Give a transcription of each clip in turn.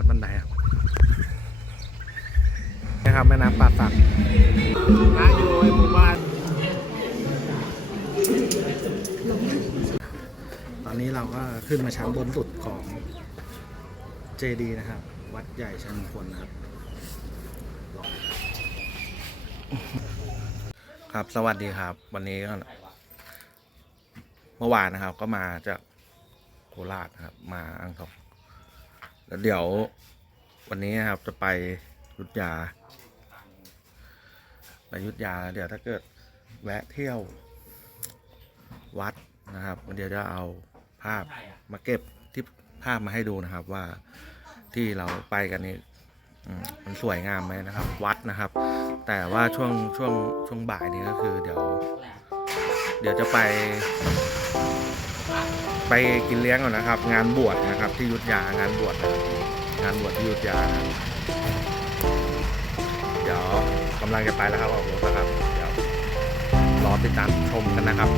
วัดบันไดครับนะครับแม่น้ำป่าสักนะอยู่ในหมู่บ้านตอนนี้เราก็ขึ้นมาชั้นบนสุดของเจดีนะครับ วัดใหญ่ชัยมงคลนะครับ ครับสวัสดีครับ วันนี้ก็เมื่อวานนะครับ ก็มาจากโคราชนะครับ มาอ่างทอง แล้วเดี๋ยววันนี้นะครับจะไปยุทธยา ไปยุทธยาเดี๋ยวถ้าเกิดแวะเที่ยววัดนะครับเดี๋ยวจะเอาภาพมาเก็บที่ภาพมาให้ดูนะครับว่าที่เราไปกันนี่มันสวยงามไหมนะครับ วัดนะครับ แต่ว่าช่วงช่วงช่วงบ่ายนี้ก็คือเดี๋ยว เดี๋ยวจะไป ไปกินเลี้ยงก่อนนะครับ งานบวชนะครับ ที่ยุทธยางานบวชนะครับงานบวชที่ยุทธยาเดี๋ยวกำลังจะไปแล้วครับออกรถแล้วครับเดี๋ยวรอติดตามชมกันนะครับ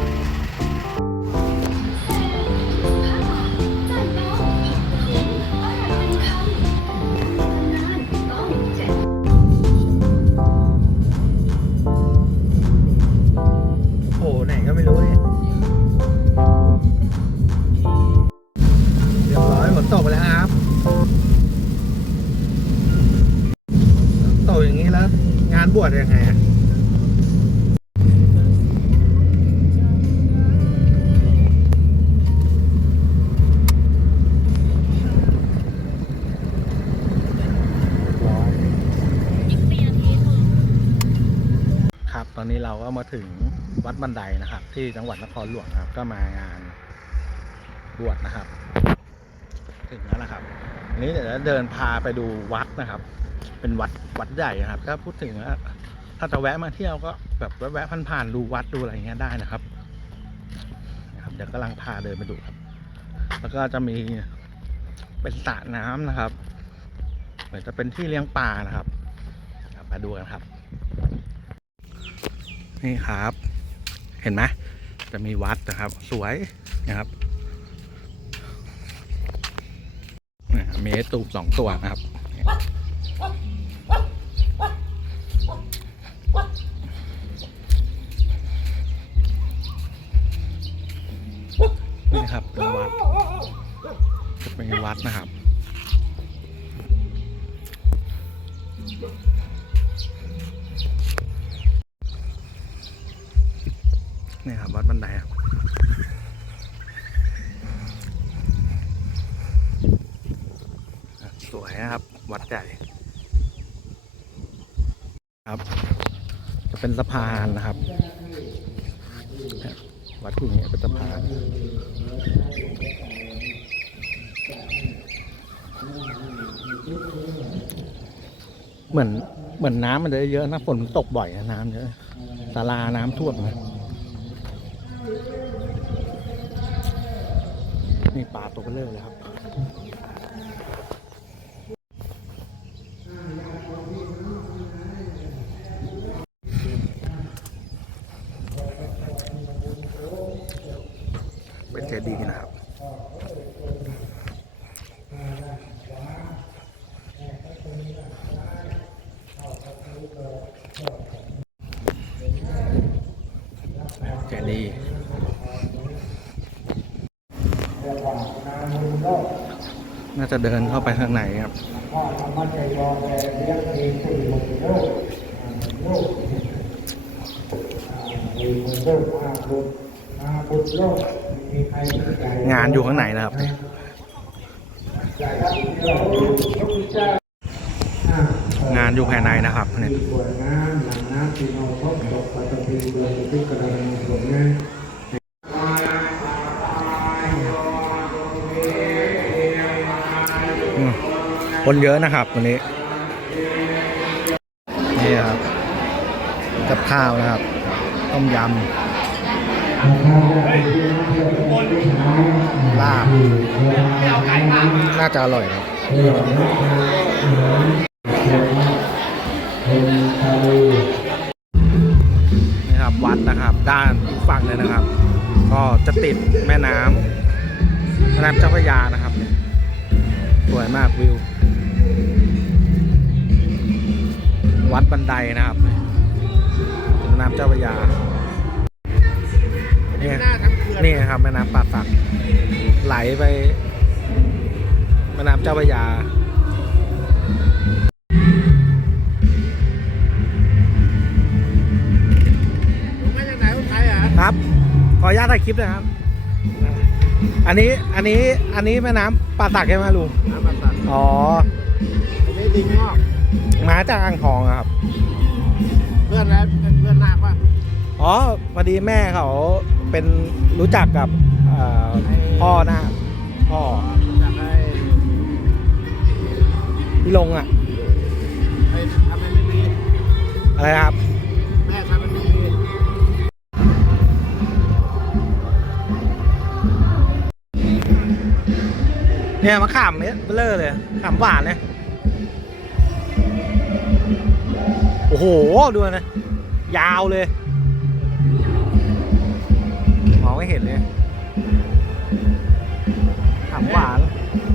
ตกไปแล้วครับตกอย่างนี้แล้ว งานบวชยังไงอะครับตอนนี้เราก็มาถึงวัดบันไดนะครับ ที่จังหวัดนครหลวงครับ ก็มางานบวชนะครับ ถึงแล้วนะครับอันนี้เดี๋ยวจะเดินพาไปดูวัดนะครับ เป็นวัดวัดใหญ่นะครับก็พูดถึงว่าถ้าจะแวะมาเที่ยวก็แบบแวะผ่านๆดูวัดดูอะไรอย่างเงี้ยได้นะครับนะครับเดี๋ยวกำลังพาเดินไปดูครับ แล้วก็จะมีเป็นสระน้ำนะครับ เหมือนจะเป็นที่เลี้ยงปลานะครับครับมาดูกันครับ นี่ครับ เห็นไหมจะมีวัดนะครับ สวยนะครับ เมีตูบสองตัวนะครับ นี่ครับเป็นวัดจะเป็นวัดนะครับนี่ครับวัดบันไดครับสวยนะครับ วัดใหญ่ครับ จะเป็นสะพานนะครับ วัดที่นี้เป็นสะพานเหมือนเหมือนน้ำมันจะเยอะนะฝนตกบ่อยนะน้ำเยอะศาลาน้ำท่วมนะนี่ปลาตัวเบลเลอร์เลยครับ เป็นเจดีนะครับเจดีน่าจะเดินเข้าไปข้างในครับ งานอยู่ข้างในนะครับเนี่ยงานอยู่ภายในนะครับเนี่ยสวยงามหลังน้ำที่เราพบตกปัตตพีเรือที่กระดังสวยงามอืมคนเยอะนะครับวันนี้นี่ครับกับข้าวนะครับ ต้มยำ ลาน่าจะอร่อยครับนะครับวัดนะครับด้านฝั่งเลยนะครับ ก็จะติดแม่น้ำแม่น้ำเจ้าพระยานะครับสวยมากวิว วัดบันไดนะครับแม่น้ำเจ้าพระยา นี่หน้าทั้งเขื่อนนี่ครับแม่น้ำป่าสักไหลไปแม่น้ำเจ้าพระยาผมมาจากไหนคนไทยอะครับขออนุญาตถ่ายคลิปหนะครับ อันนี้อันนี้อันนี้แม่น้ำป่าสักใช่ไหมลุงน้ำมันตัดอ๋ออันนี้ลิงงอกมาจากอ่างทองอะครับ เพื่อนแล้วเป็นเพื่อนนาคป่ะอ๋อพอดีแม่เขา เป็นรู้จักกับเอ่อพ่อน้าพ่อจากไอ้พี่ลงอะอ้ทำเป็นไม่มีอะไรนะครับ แม่ทำเป็นไม่มีเนี่ยมะขามเม็ดเบลอเลยขามหวานเนี่ยโอ้โหดูนะยาวเลย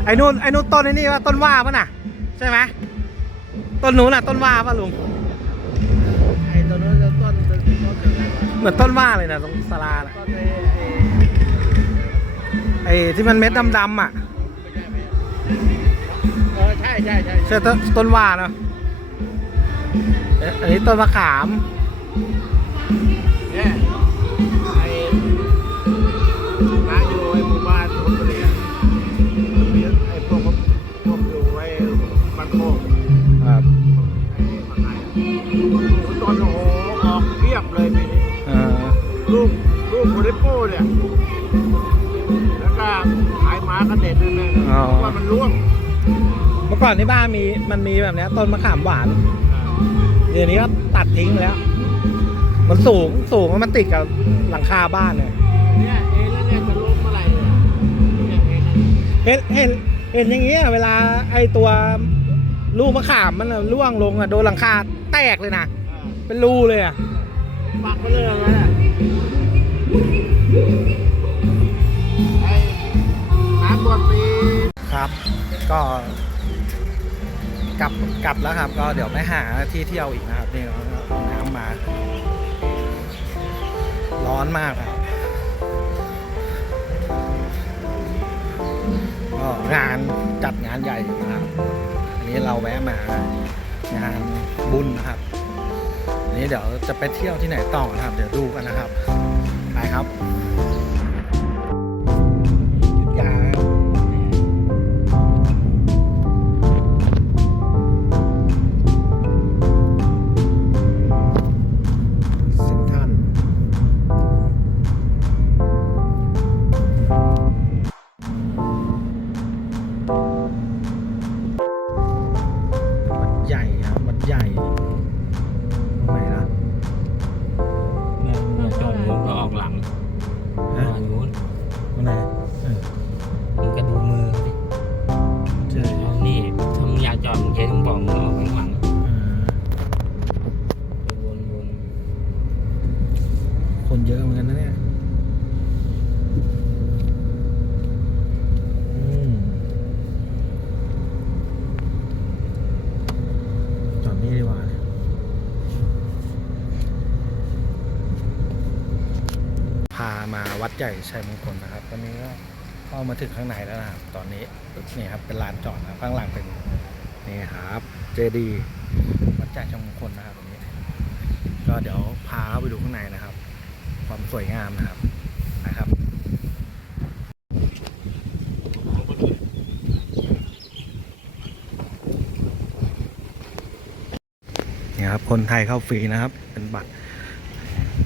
ไอ้นู่นไอ้นู่นต้นไอ้นี่ว่าต้นว่าปะน่ะ ใช่ไหมต้นนู้นน่ะ ต้นว่าปะลุงไอ้ตัวนู้นจะต้นเป็นต้นยังไงวะเหมือนต้นว่าเลยนะตรงศาลาน่ะต้นไอ้ไอ้ไอ้ที่มันเม็ดดำๆอะไม่ใช่ไม่เออใช่ใช่ใช่ใช่ต้นต้นว่าเนอะเอ๊ะอันนี้ต้นมะขาม เนี่ยายหมากระเด็นนั่นเลยเพราะว่ามันร่วงเมื่อก่อนที่บ้านมีมันมีแบบเนี้ยต้นมะขามหวาน เดี๋ยวนี้ก็ตัดทิ้งไปแล้ว มันสูงสูงแล้วมันติดกับหลังคาบ้านเนี่ยเนี่ยเอแล้วเนี่ยจะล้มเมื่อไหร่เนี่ยเนี่ยเอเห็นเห็นเห็นอย่างเงี้ยเวลาไอตัวลูกมะขามมันน่ะร่วงลงอะโดนหลังคาแตกเลยนะอ่าเป็นรูเลยอะปักไปเลยนะเนี่ยไอ้ บวชปีครับ ก็กลับกลับแล้วครับ ก็เดี๋ยวไปหาที่เที่ยวอีกนะครับนี่เอาน้ำมา ร้อนมากครับก็งานจัดงานใหญ่นะครับอันนี้เราแวะมางานบุญนะครับอันนี้เดี๋ยวจะไปเที่ยวที่ไหนต่อนะครับ เดี๋ยวดูกันนะครับไปครับ ถึงข้างในแล้วนะครับ ตอนนี้นี่ครับเป็นลานจอดนะครับข้างหลังเป็นนี่ครับเจดีวัดใหญ่ชัยมงคลนะครับตรงนี้ ก็เดี๋ยวพาเข้าไปดูข้างในนะครับ ความสวยงามนะครับนะครับนี่ครับคนไทยเข้าฟรีนะครับ เป็นบัตร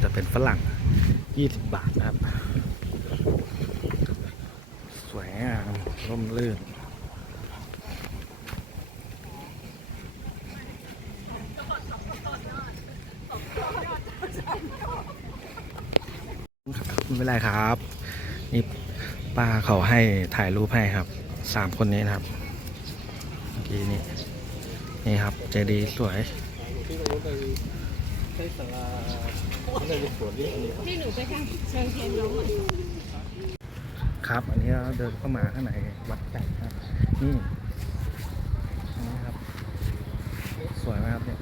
จะเป็นฝรั่ง 20 บาทนะครับ สวยงาม ร่มรื่นไม่เป็นไรครับ นี่ป้าเขาให้ถ่ายรูปให้ครับสามคนนี้นะครับเมื่อกี้นี่นี่ครับเจดีสวยที่หนูไปทางเชิงเทียนน้องห น่อยครับ อันนี้เราเดินเข้ามาข้างในวัดใหญ่ครับนี่นะครับ สวยไหมครับเนี่ย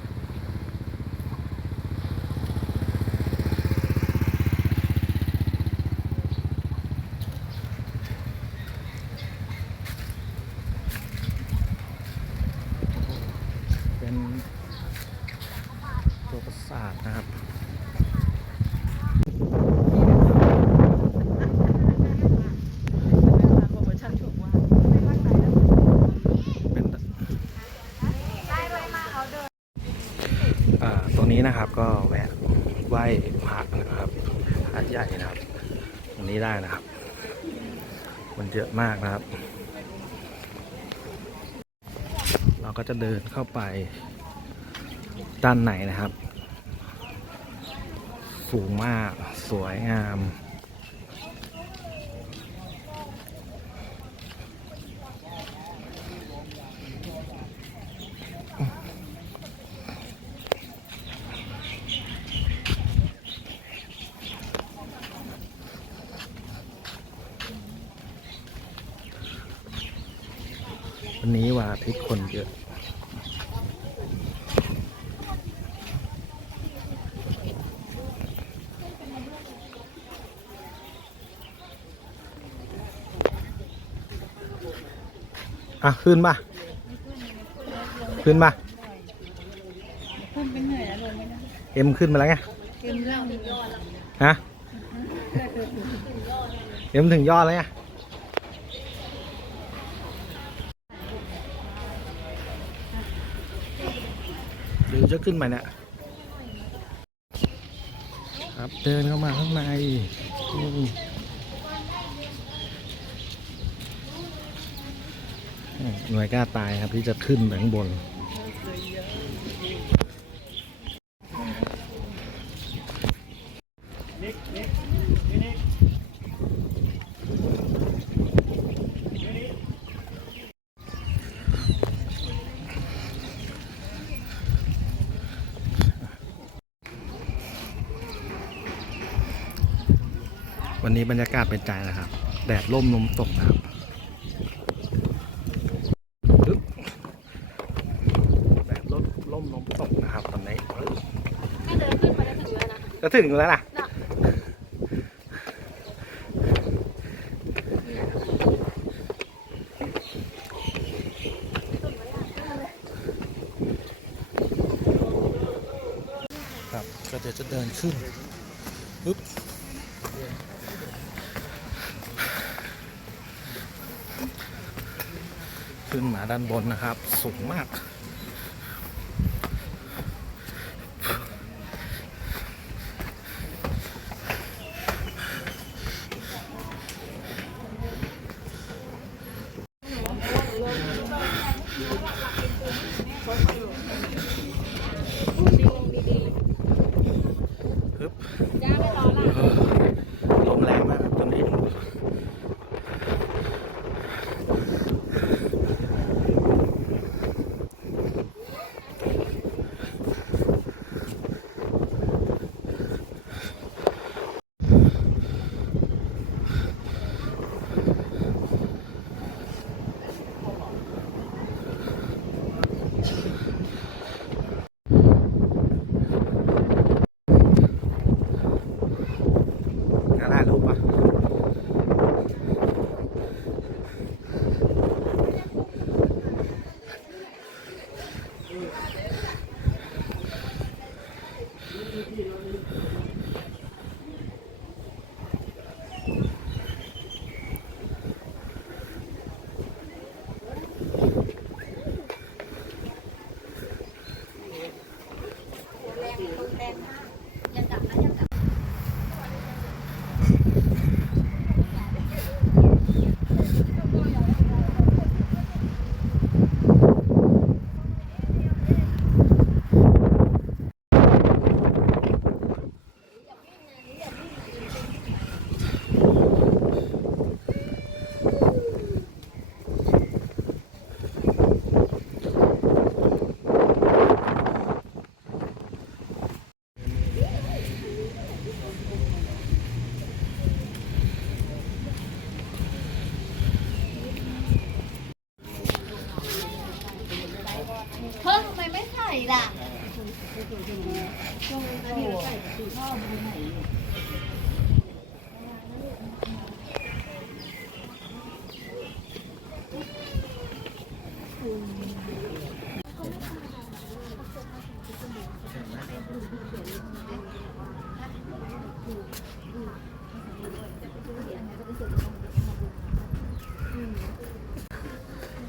นี้นะครับก็แวะไหว้พระนะครับพระใหญ่นะครับ ตรงนี้ได้นะครับ มันเยอะมากนะครับ เราก็จะ เข้าไปด้านในนะครับ สูงมากสวยงาม วันนี้วันอาทิตย์คนเยอะ อะขึ้นป่ะขึ้นป่ะขึ้นเป็นเหนื่อยแล้วลงไม่ได้เอ็มขึ้นมาแล้วไงเต็มเล่าหนึ่งยอดแล้วฮะเอ็มถึงยอดแล้วไงหรือจะขึ้นไปเนี่ยครับเดินเข้ามาข้างในอืม หน่วยกล้าตายครับที่จะขึ้นไปข้างบน วันนี้บรรยากาศเป็นใจนะครับ แดดร่มลมตกนะครับปึ๊บแดดร่มร่มลมตกนะครับตอนนี้ปึ๊บ ถ้าเดินขึ้นไปจะถึงแล้วนะ จะ ถึงแล้วนะน่ะ ครับ ก็เดี๋ยวจะเดินขึ้นปึ๊บขึ้นมาด้านบนนะครับ สูงมาก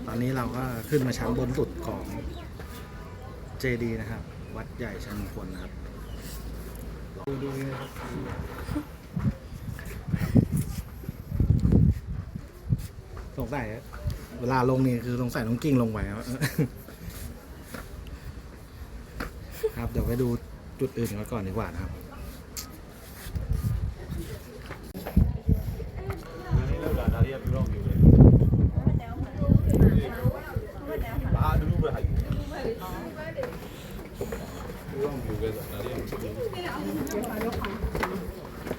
ตอนนี้เราก็ขึ้นมาชั้นบนสุดของเจดีนะครับ วัดใหญ่ชัยมงคลนะครับสงสัยเวลาลงนี่คือสงสัยต้องกิ้งลงไปครับครับเดี๋ยวไปดูจุดอื่นกันก่อนดีกว่านะครับ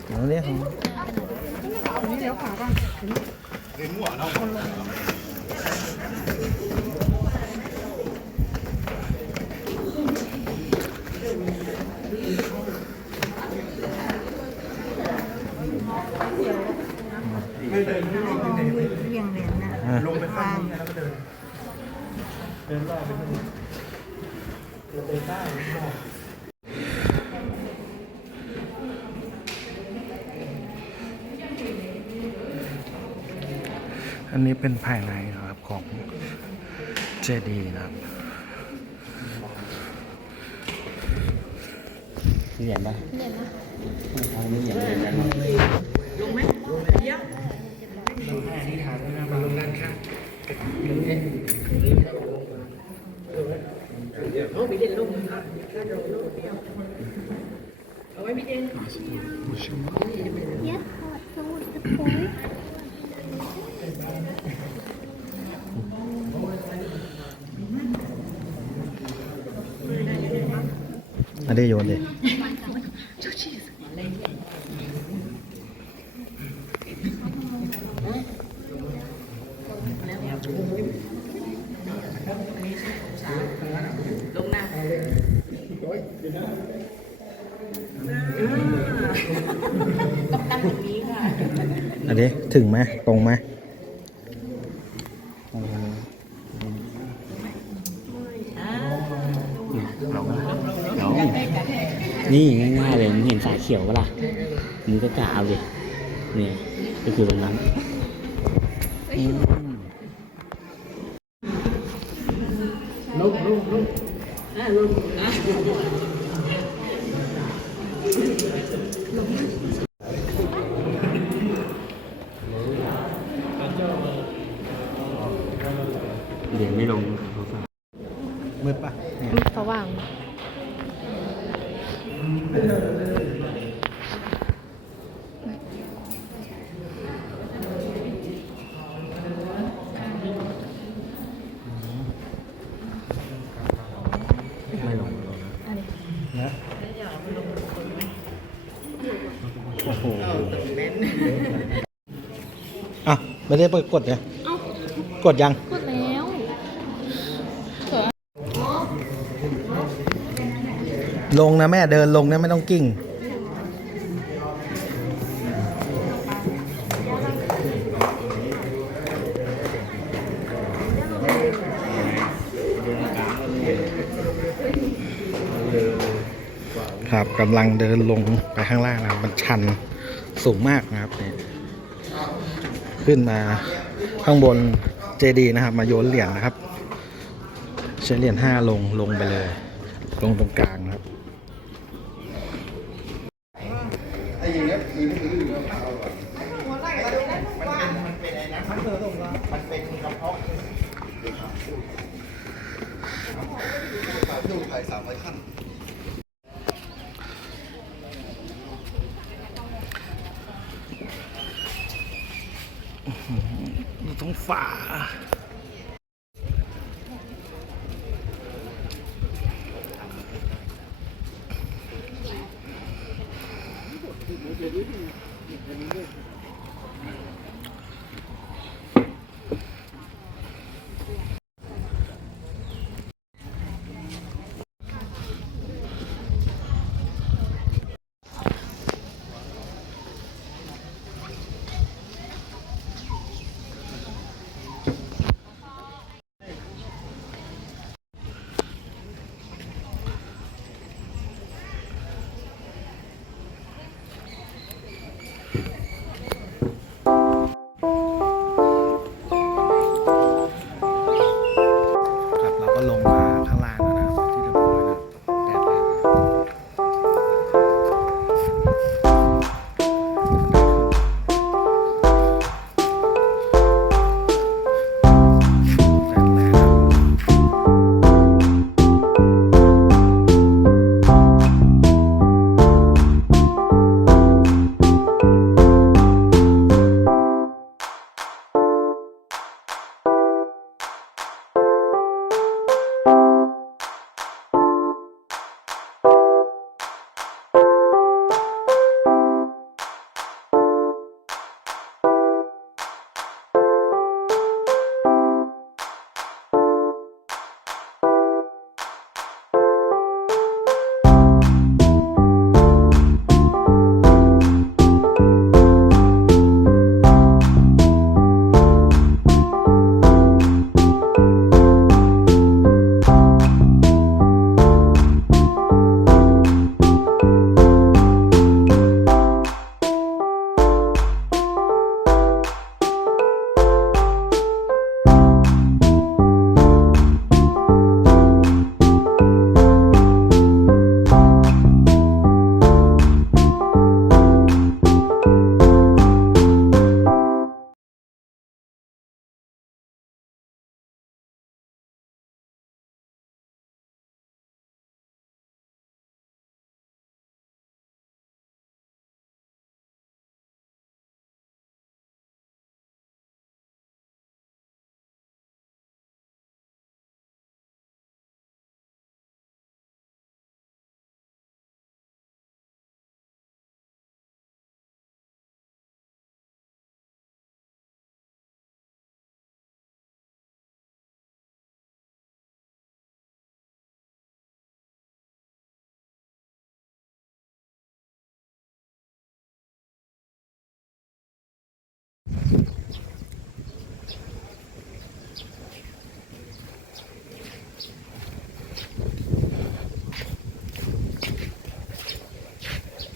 เอาเนี่ยของอะ อันนี้เป็นภายในนะครับของเจดีย์นะครับเหรียญป่ะเรียนนะทางนี้เหรียญเหรียญกัน ยัดขอดสมุดตะปุย อันนี้โยนดิ อันนี้ ถึงไหมตรงไหมเราเรานี่ง่ายๆเลยมึงเห็นสายเขียวปะล่ะมึงก็กะเอาเลยเนี่ยก็คือตรงนั้นอืมเห รียญไม่ลงเขาฝากมืดปะเนี่ยสว่างไม่ลงนะโอ้โหอะ ไม่ได้เปิดกดเนี่ยกดยัง พูดแลงนะแม่เดินลงนะไม่ต้องกิ้ง ครับกำลังเดินลงไปข้างล่างนะมันชันสูงมากนะครับนี่ขึ้นมาข้างบนเจดีนะครับ มาโยนเหรียญนะครับใช้เหรียญห้าลงลงไปเลย ลงตรงกลาง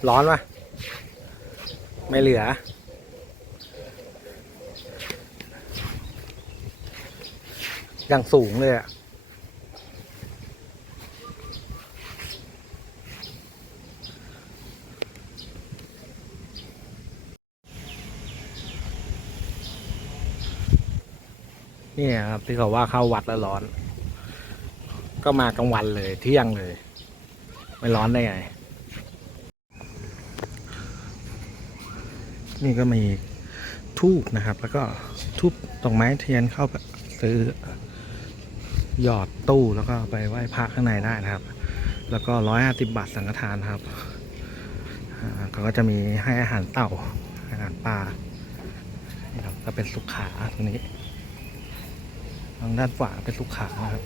ร้อนปะไม่เหลือ อย่างสูงเลยอะนี่ครับที่เขาว่าเข้าวัดแล้วร้อน ก็มากลางวันเลยเที่ยงเลย ไม่ร้อนได้ไง นี่ก็มีทูบนะครับ แล้วก็ทูบตรงไม้เทียนเข้าไปซื้อหยอดตู้แล้วก็ไปไหว้พระข้างในได้นะครับ แล้วก็ร้อยห้าสิบบาทสังฆทานครับเขาก็จะมีให้อาหารเต่าอาหารปลานี่ครับก็เป็นสุขาตรงนี้ ทางด้านขวาเป็นสุขานะครับ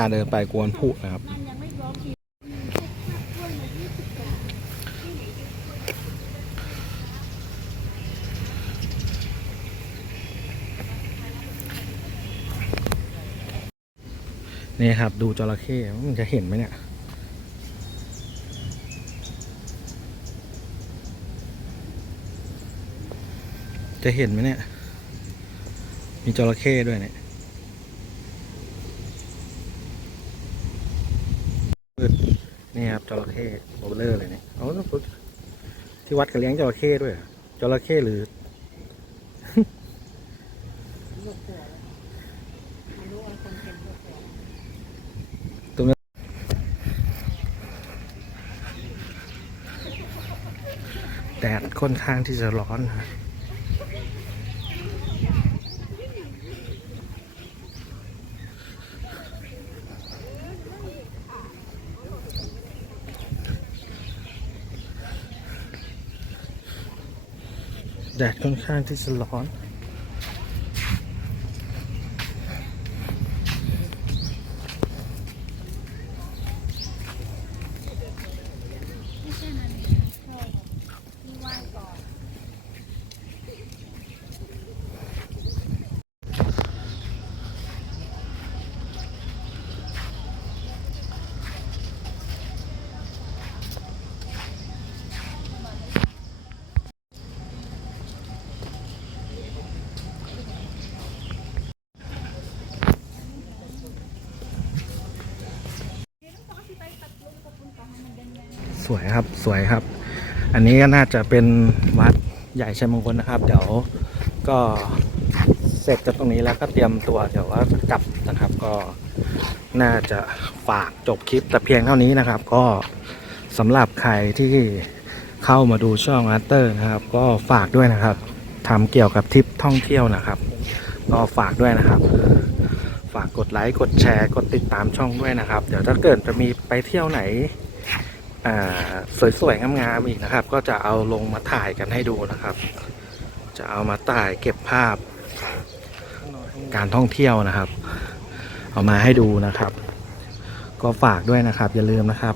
ล้าเดินไปกวนผู้นะครับ นี่ครับ ดูจระเข้มันจะเห็นไหมเนี่ยจะเห็นไหมเนี่ย มีจระเข้ด้วยเนี่ยมืดนี่ครับจระเข้โบ เลอร์เลยเนี่ยเอาที่วัดกันเลี้ยงจระเข้ด้วยจระเข้หรือแดดค่อนข้างที่จะร้อนนะ แดดค่อนข้างที่จะร้อน ไม่ใช่นาฬิกาโชว์ที่ไหว้ก่อน สวย ครับ สวยครับ อันนี้ก็น่าจะเป็นวัดใหญ่ชัยมงคลนะครับ เดี๋ยวก็เสร็จจากตรงนี้แล้วก็เตรียมตัวเดี๋ยวว่ากลับนะครับก็น่าจะฝากจบคลิปแต่เพียงเท่านี้นะครับ ก็สำหรับใครที่เข้ามาดูช่องอาร์เตอร์นะครับ ก็ฝากด้วยนะครับทำเกี่ยวกับทริปท่องเที่ยวนะครับ ก็ฝากด้วยนะครับ ฝากกดไลค์กดแชร์ กดติดตามช่องด้วยนะครับ เดี๋ยวถ้าเกิดจะมีไปเที่ยวไหน สวยๆงามๆอีกนะครับ ก็จะเอาลงมาถ่ายกันให้ดูนะครับ จะเอามาถ่ายเก็บภาพ การท่องเที่ยวนะครับ เอามาให้ดูนะครับ ก็ฝากด้วยนะครับ อย่าลืมนะครับ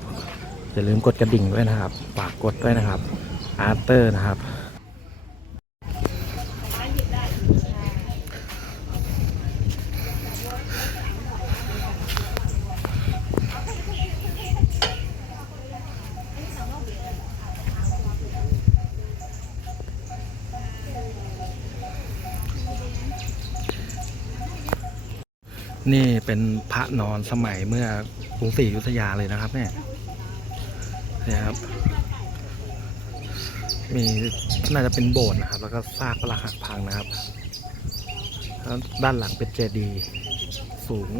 อย่าลืมกดกระดิ่งด้วยนะครับ ฝากกดด้วยนะครับอาร์เตอร์นะครับ นี่เป็นพระนอนสมัยเมื่อกรุงศรีอยุธยาเลยนะครับ เนี่ยนี่ครับ มีน่าจะเป็นโบสถ์นะครับ แล้วก็ซากปรักหักพังนะครับแล้วด้านหลังเป็นเจดีย์สูง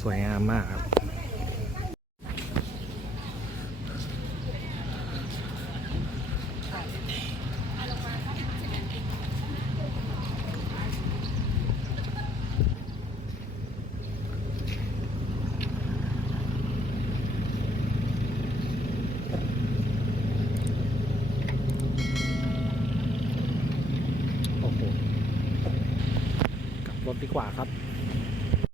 สวยงามมากครับ